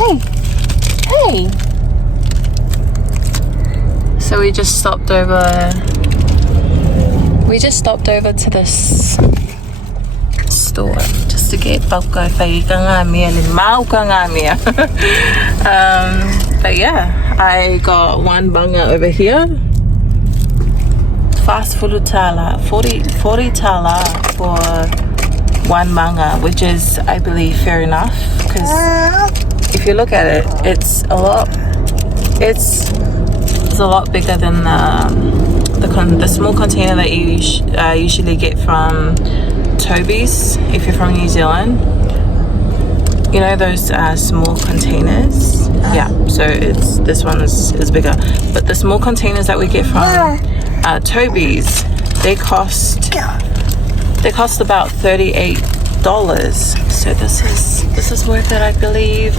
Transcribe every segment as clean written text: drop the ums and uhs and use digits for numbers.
Hey. So we just stopped over to this store just to get bauka but yeah, I got one banga over here. Fast food tala, 40 tala for one banga, which is, I believe, fair enough, because if you look at it, it's a lot bigger than the small container that you usually get from Toby's if you're from New Zealand. You know those small containers? Yeah, so this one is bigger. But the small containers that we get from Toby's, they cost about $38. So this is worth it, I believe.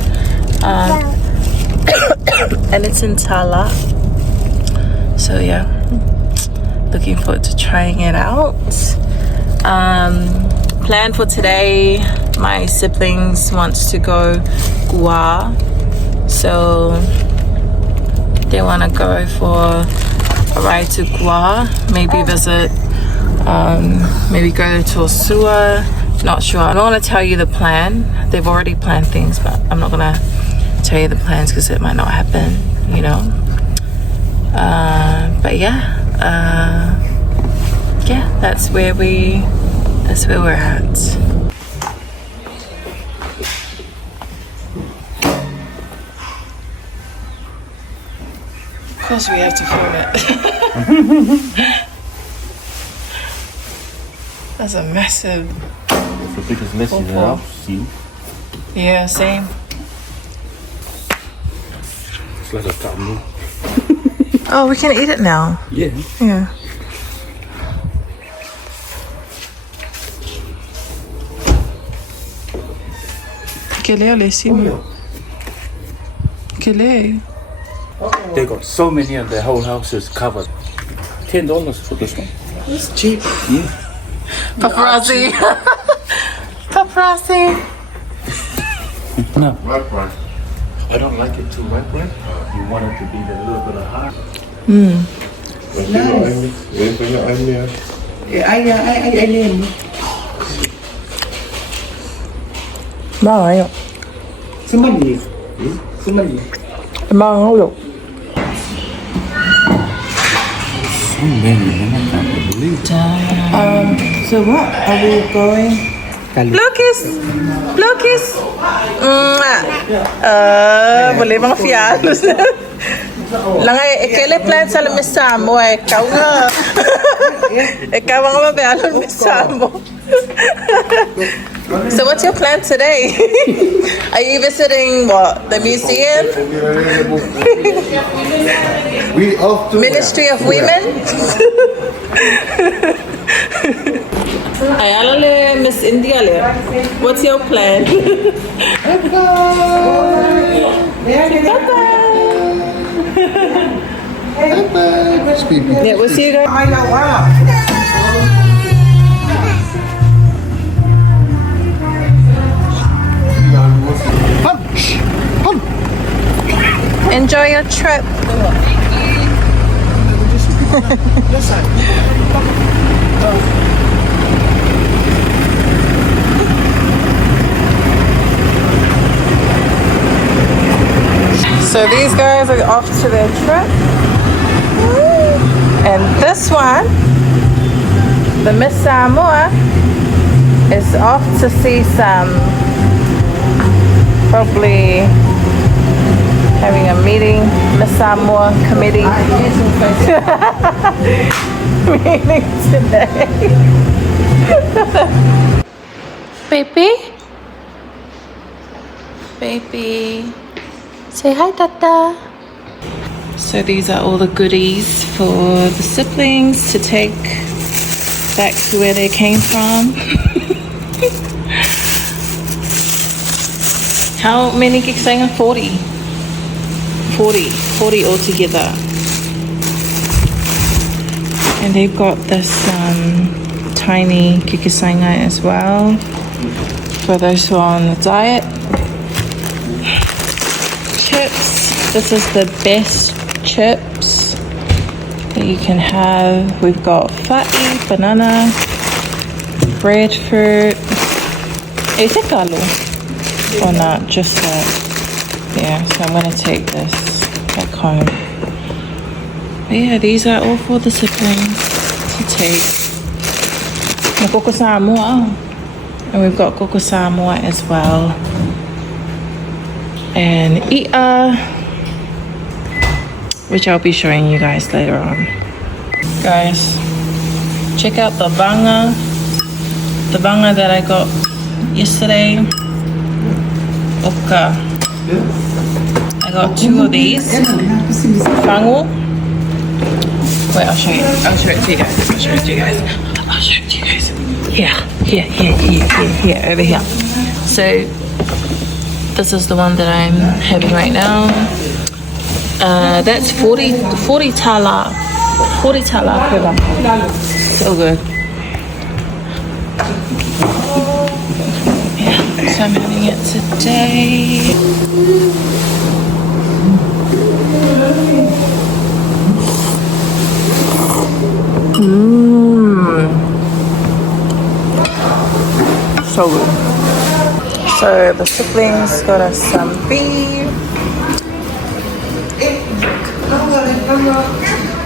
And it's in Tala. So yeah, looking forward to trying it out. Plan for today, my siblings wants to go Gua, so they want to go for a ride to Gua, maybe visit, maybe go to Osua, not sure. I don't want to tell you the plan. They've already planned things, but I'm not gonna tell you the plans because it might not happen, you know. But yeah, that's where we're at. Of course we have to film it. That's a massive. It's the biggest message that I've seen. Yeah, same. It's like a tamu. Oh, we can eat it now. Yeah. Yeah. Quelle est les Quelle est? They got so many and the whole house is covered. $10 for this one. It's cheap. Yeah. Paparazzi. Paparazzi. No. White wine. I don't like it too white wine. You want it to be a little bit of hard. Ngon. Somebody. Somebody. Ngon luôn. So many, man. I can't believe it. So what are we going? Lucas. Boleh bang fial. Langai ekele plan sa mesamo ikaw nga. Ikaw ang mabayalon mesamo. So what's your plan today? Are you visiting what? The museum? Ministry of Women? Ayala Miss India le. What's your plan? Yeah, we'll see you guys. Enjoy your trip. So these guys are off to their trip. And this one, the Miss Samoa, is off to see some, probably having a meeting, Miss Samoa committee meeting today. Baby, say hi, Tata. So these are all the goodies for the siblings to take back to where they came from. How many gigs are 40 altogether. And they've got this tiny kikisanga as well for those who are on the diet. chips. This is the best chips that you can have. We've got fa'i, banana, breadfruit. Is it kalo? Or not? Just that. Yeah, so I'm gonna take this back home. But yeah, these are all for the siblings to take. Koko Samoa. And we've got Koko Samoa as well. And I'a, which I'll be showing you guys later on. Guys, check out the banga. The banga that I got yesterday. Oka. I got 2 of these. Fangu. Wait, I'll show you. I'll show it to you guys. I'll show it to you guys. I'll show it to you guys. Here, over here. So, this is the one that I'm having right now. That's 40 tala. 40 tala per banga. So good. Yeah, so I'm having it today. So good. So the siblings got us some beef.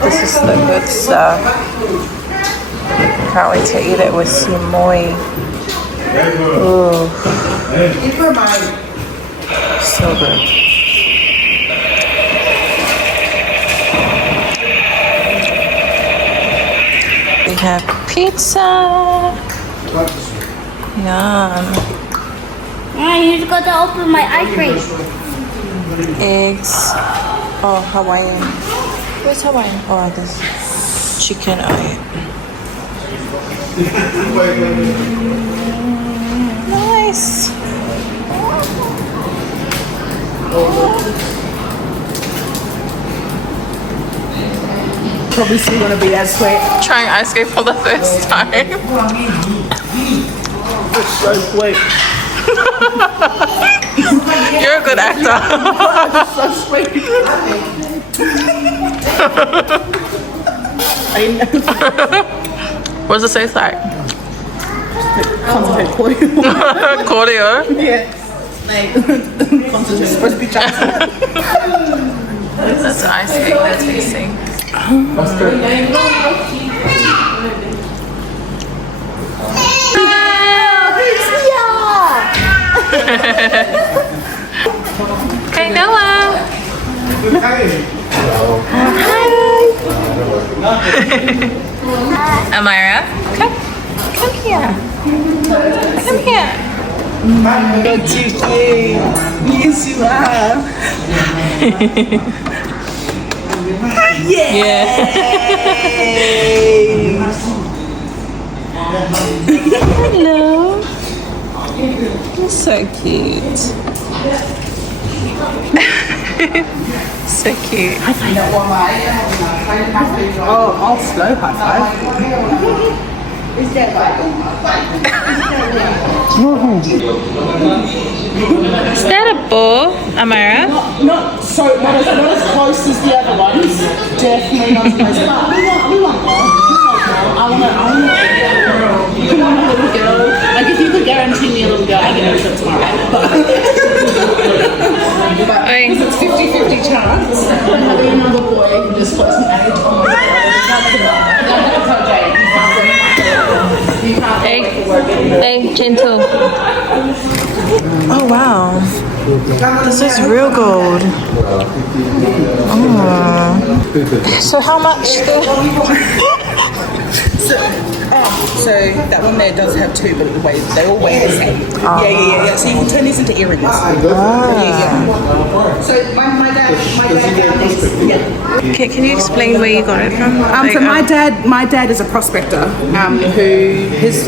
This is the good stuff. Can't wait to eat it with simoi. Ooh. So good. We have pizza. Yum. You just got to open my ice cream. Eggs. Oh, Hawaiian. Where's Hawaiian? Oh, this chicken eye. Nice. Probably still gonna be as sweet. Trying ice cream for the first time. It's so sweet. You're a good actor. So sweet. What does it taste like? Concentrate cordial. Cordial? Yeah. Concentrate. Supposed to be chocolate. That's ice cream they're tasting. Hey Noah. Amira, come here. Come here. You're too cute. Yes, you are. Yeah. Hello. You're so cute. So cute. Oh, I'll slow high five. Is that a ball, Amira? Not as close as the other ones. Definitely not as close. But we want more. I want a little girl. Like if you could guarantee me a little girl, I get her trip tomorrow. But it's 50-50 chance of having another boy this close in age. Oh my god, Hey, gentle. Oh wow, this is real gold. Oh. So how much? So that one there does have 2, but they all weigh the same. Yeah. So you can turn these into earrings. Yeah. So my dad found these. Yeah. Can you explain where you got it from? So my dad is a prospector. Who his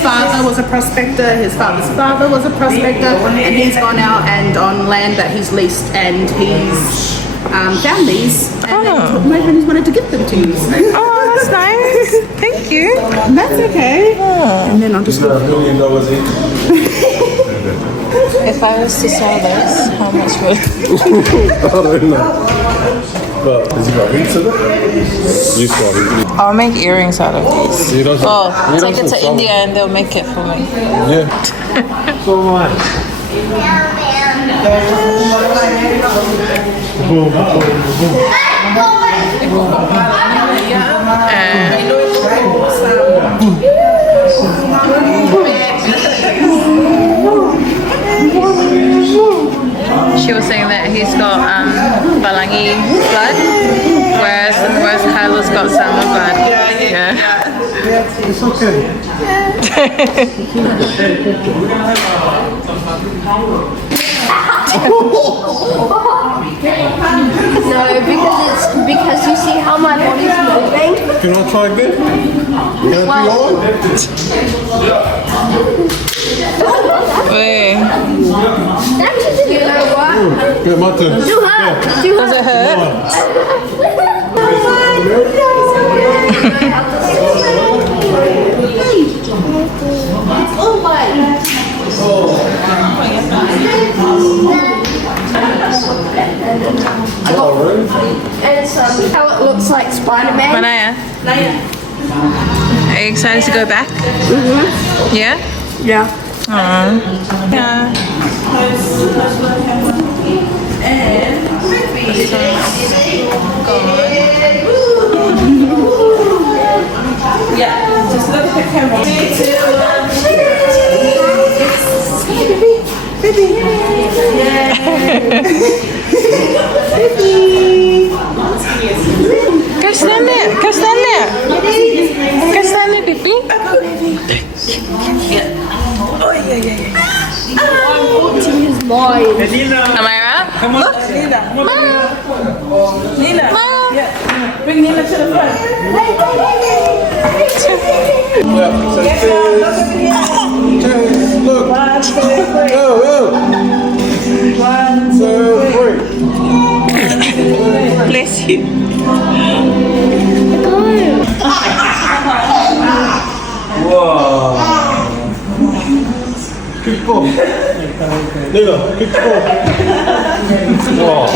father was a prospector. His father's father was a prospector, and he's gone out and on land that he's leased, and he's found these, and then he took them over and he's wanted to give them to you. Oh, that's nice. Thank you. That's okay. And then I'll just. $1 million in. If I was to sell this, how much would? I don't know. But has he got rings in it? You've got rings. I'll make earrings out of these. He doesn't. Oh, he take it doesn't to sell India and they'll make it for me. Yeah. So much. She was saying that he's got Balangi blood, whereas Kylo's got Samoa blood. Yeah. It's okay. No, because you see how my body's moving. Can I try again? Can I do Wait. You know what? Yeah, my turn. Do her. Do her. Does it hurt? It's how it looks like Spider-Man. Manaya, are you excited to go back? Yeah? Yeah. Aww. Yeah. Yeah, just look at the camera. Go stand there. Go stand there. Go stand there, baby. To his mind. Amira? Come on, Nina. Come on, Nina. Yeah. Bring Nina to the front. Look. 1, 2, 3. Go. 1, 2, 3. Bless you. Wow. Kick ball. Nigga, kick ball. Wow.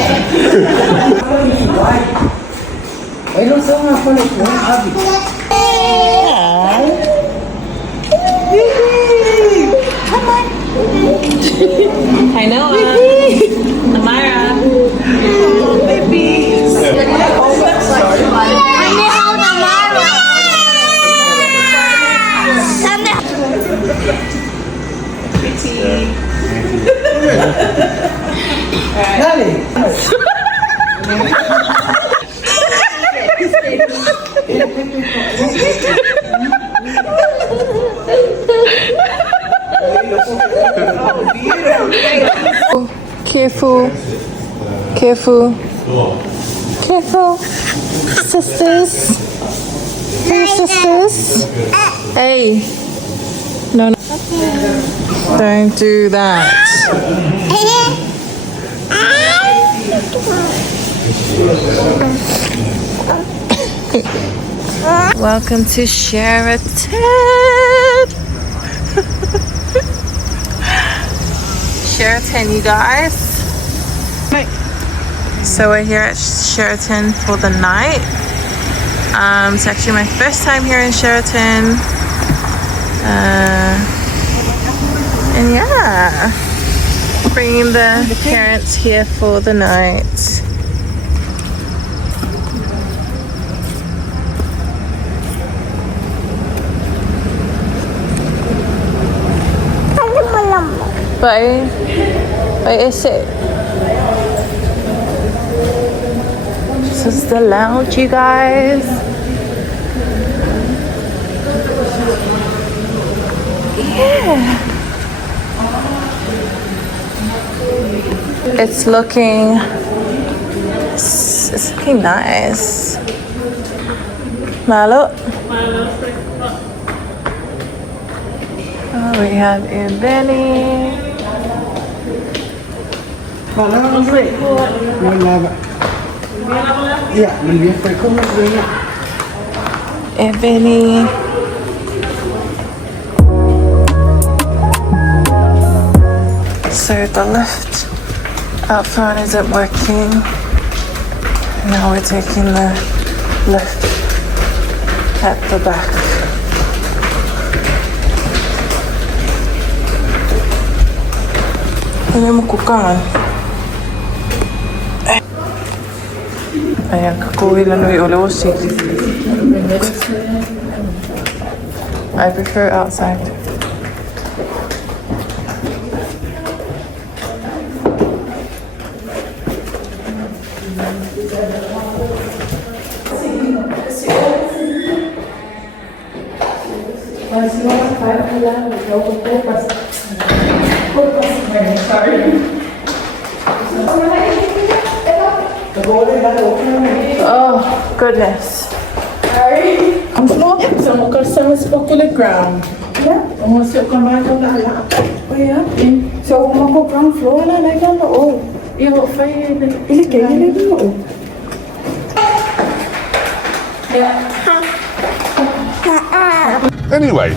I know. Amira. Careful. Careful. Careful. Sisters. Hey, sisters. Hey. No. Don't do that. Welcome to Sheraton. Sheraton, you guys. So we're here at Sheraton for the night. It's actually my first time here in Sheraton. And yeah, bringing the parents here for the night. Bye. Bye, is it? This is the lounge, you guys. Yeah. It's looking nice. Malo. Oh, we have Ebony. Ebony. So the lift out front isn't working. Now we're taking the lift at the back. Ini mo kukangan. Ayan, kakuwi lang yung ulosi. I prefer outside. Oh, goodness. Ang floor, sa mga kasama sa kilogram. Yeah. Ang mga kamay ko na ala. Oh yeah. So mga ground floor na like ano oh. Iyo fire na. Ili kaya na din oh. Anyway.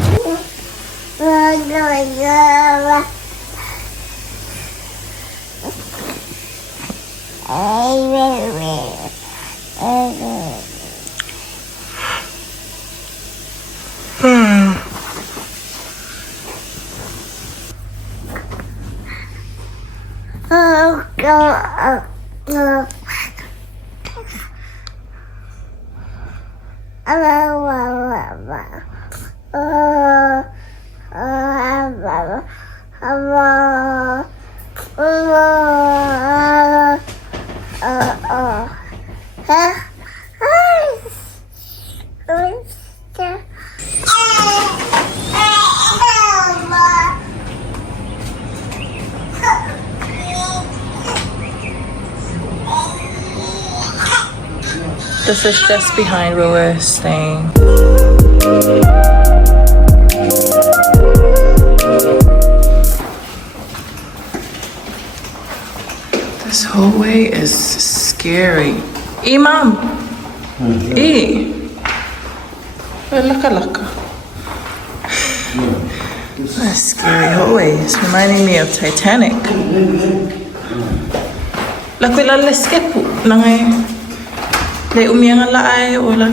This is just behind where we're staying. This hallway is scary. Mom. Laka. A scary hallway. It's reminding me of Titanic. Lakwila leskepu nangay. They umiang laay wala.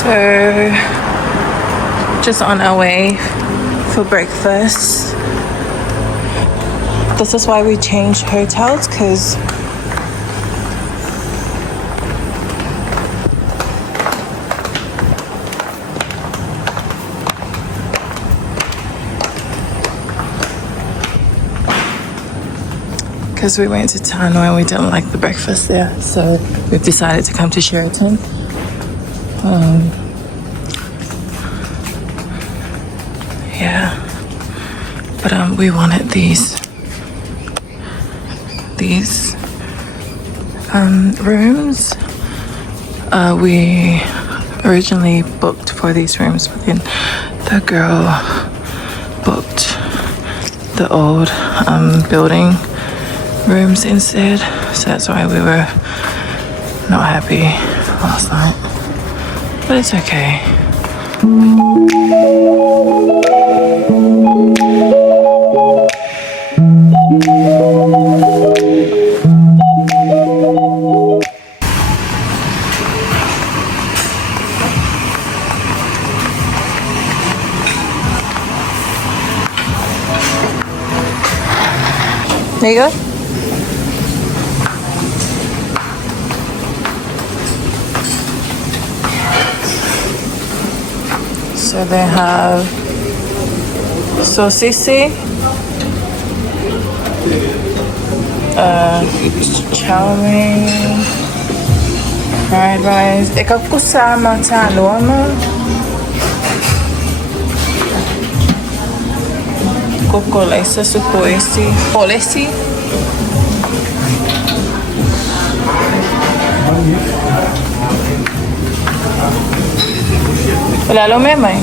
So just on our way for breakfast. This is why we changed hotels, because we went to Tano and we didn't like the breakfast there, so we've decided to come to Sheraton. Yeah, but we wanted these rooms. We originally booked for these rooms, but then the girl booked the old building rooms instead, so that's why we were not happy last night, but it's okay. There you go. So they have sosisi, chow mein, fried rice. Ikaw po sa Talofa. Coco laisa supo esi. Polesi. Wala lo memang.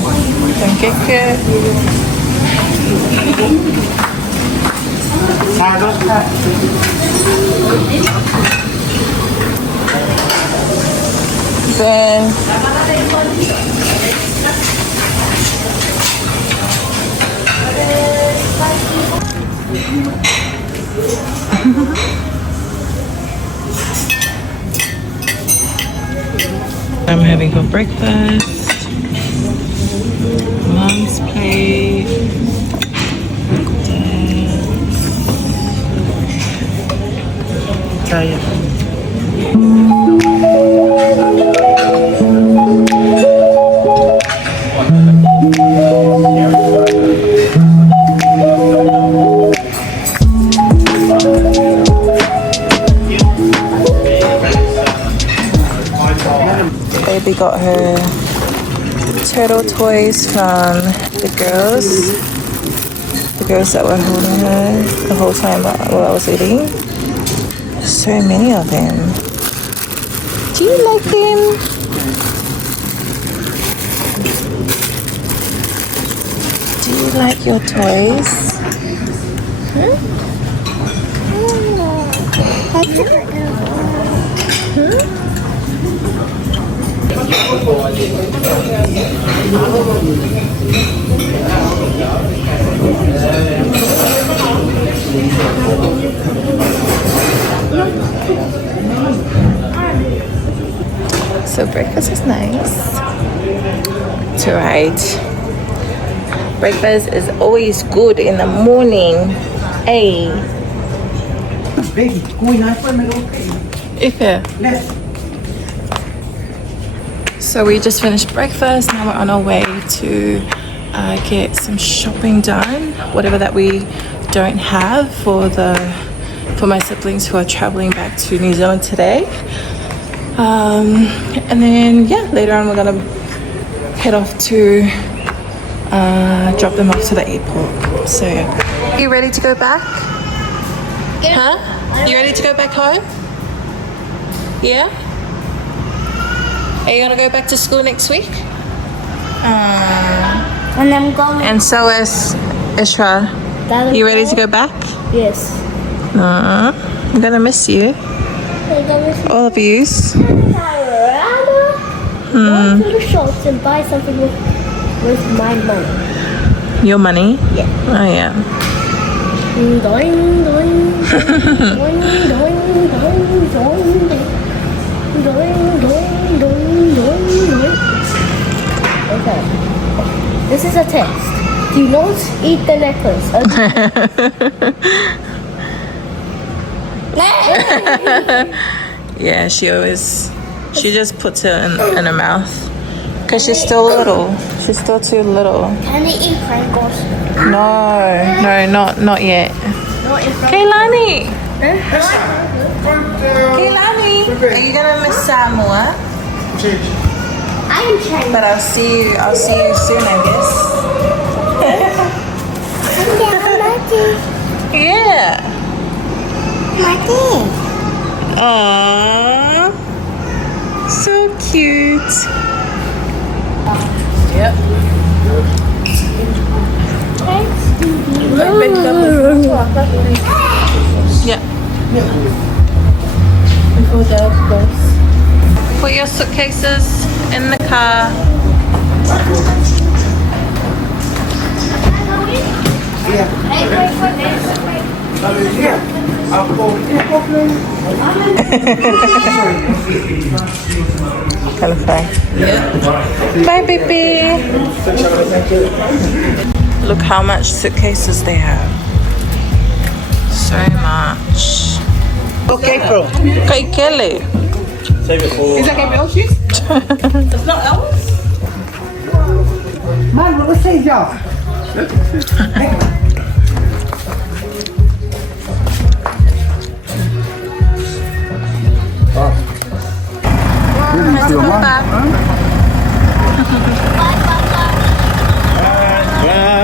Pancake. Then I'm having for breakfast. Mom's plate. Diet. Baby got her turtle toys from the girls that were holding her the whole time while I was eating. So many of them. Do you like them? Do you like your toys? So breakfast is nice. It's alright. Breakfast is always good in the morning. Hey. So we just finished breakfast. Now we're on our way to get some shopping done. Whatever that we don't have for my siblings who are traveling back to New Zealand today. And then yeah, later on we're gonna head off to drop them off to the airport. So yeah. You ready to go back? Huh? You ready to go back home? Yeah? Are you gonna go back to school next week? And I'm going. And so is Ishra. You ready to go back? Yes. I'm gonna miss you. All of yous. Go to the shops and buy something with my money. Your money? Yeah. Oh yeah. Doing, doing, doing, doing, doing, doing, doing. Okay. This is a test. Do not eat the necklace. Okay? Yeah, she just puts it in her mouth. Because she's still little. She's still too little. Can they eat Pringles? No, not yet. Kaylani! Kaylani! Are you gonna miss Samoa? I'm trying. But I'll see you soon, I guess. Yeah. Aww. So cute. Yep. Yeah. Put your suitcases in the car. Kind of fun. Yeah. Bye, baby. Look how much suitcases they have. So much. Okay, bro. Kay Kelly. Save it for. Is that Gabrielle's shoes? It's not Ellis? Man, let's save y'all. Let's go back.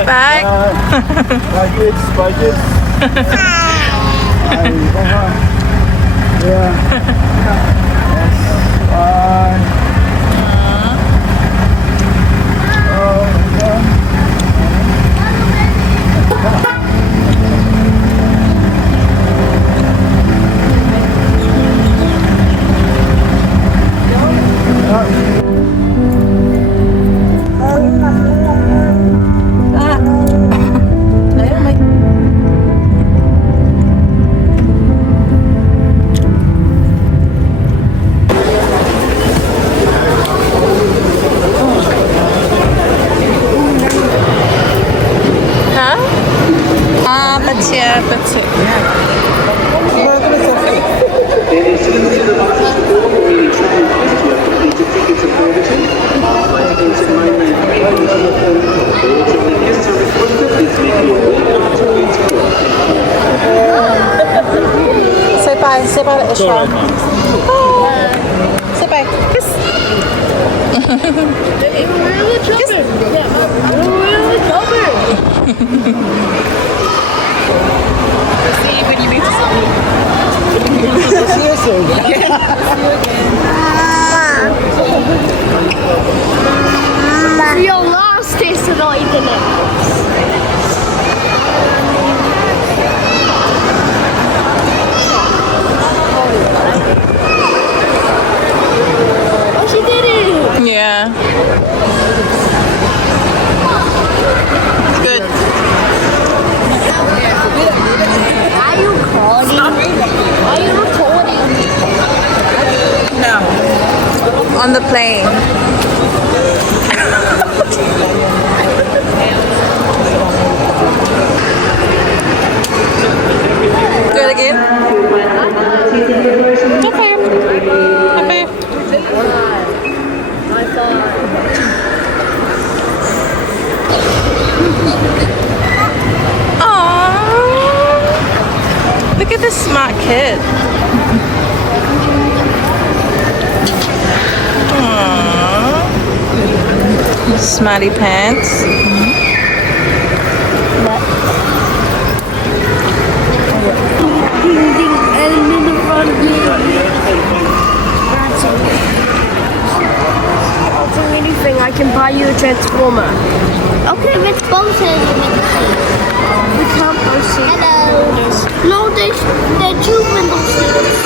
Bye. Bye kids, bye kids. Yeah. Bye. extra. Oh. Say bye. Kiss. See you when you need to see me. See you soon. Your last taste of not eating it. Oh, she did it! Yeah. Good. Are you recording? Are you recording? No. On the plane. Do it again. Okay. Okay. Aww. Look at this smart kid. Aww. Smarty pants. And in the front of me. I'll do anything. I can buy you a transformer. Okay, let's both have a We can't both see. Hello. No, they're two window seats.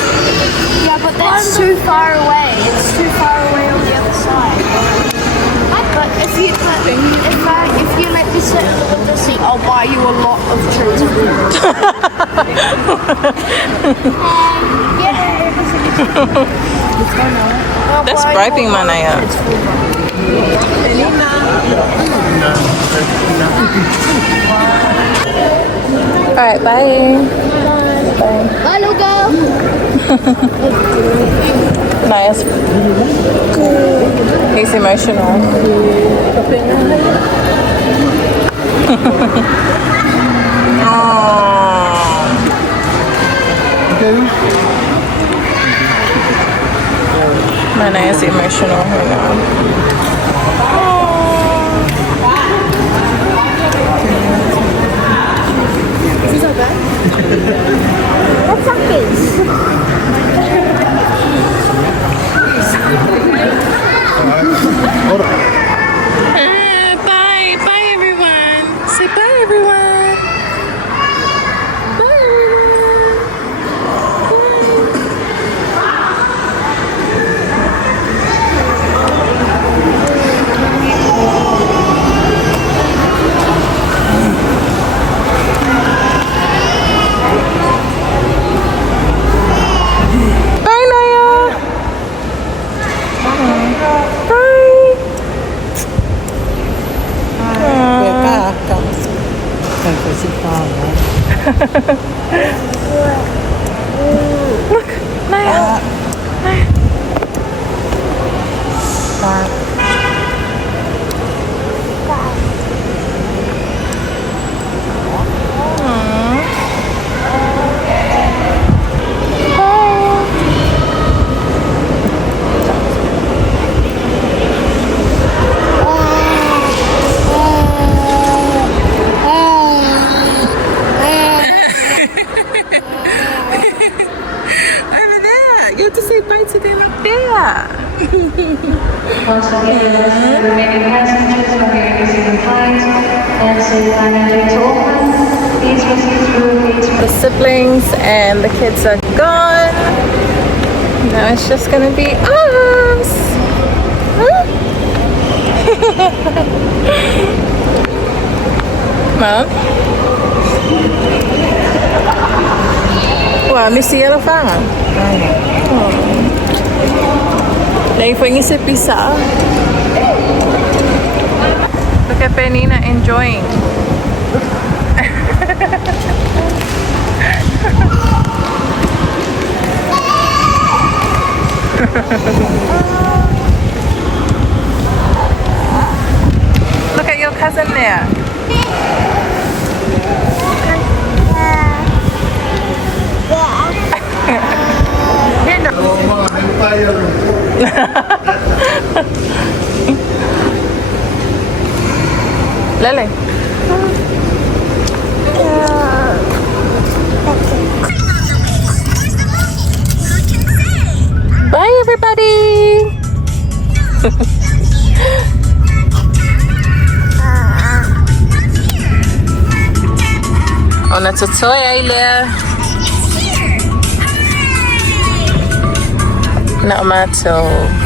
Yeah, but that's too far away. It's too far away on the other side. But if you let me sit in the window seat, I'll buy you a lot of transformers. That's bribing, Manaya. Alright, bye. Bye. Bye, Lugo. Nice. He's emotional. Manaya's emotional right now. What's that case? Bye. Bye, everyone. Say bye, everyone. Bye, everyone. Bye, Naya. Look, Naya. Over there. You have to say bye to them up there. Once again, the remaining passengers are here using the flight and say finally to open. Please proceed through gates. The siblings and the kids are gone. Now it's just gonna be us. Huh? Mom? Wah, missy elephant. Lagi po ngisi pizza. Look at Benina enjoying. Look at your cousin there. Lily. Bye, everybody. On a tutoy, Ayla. Not my toe.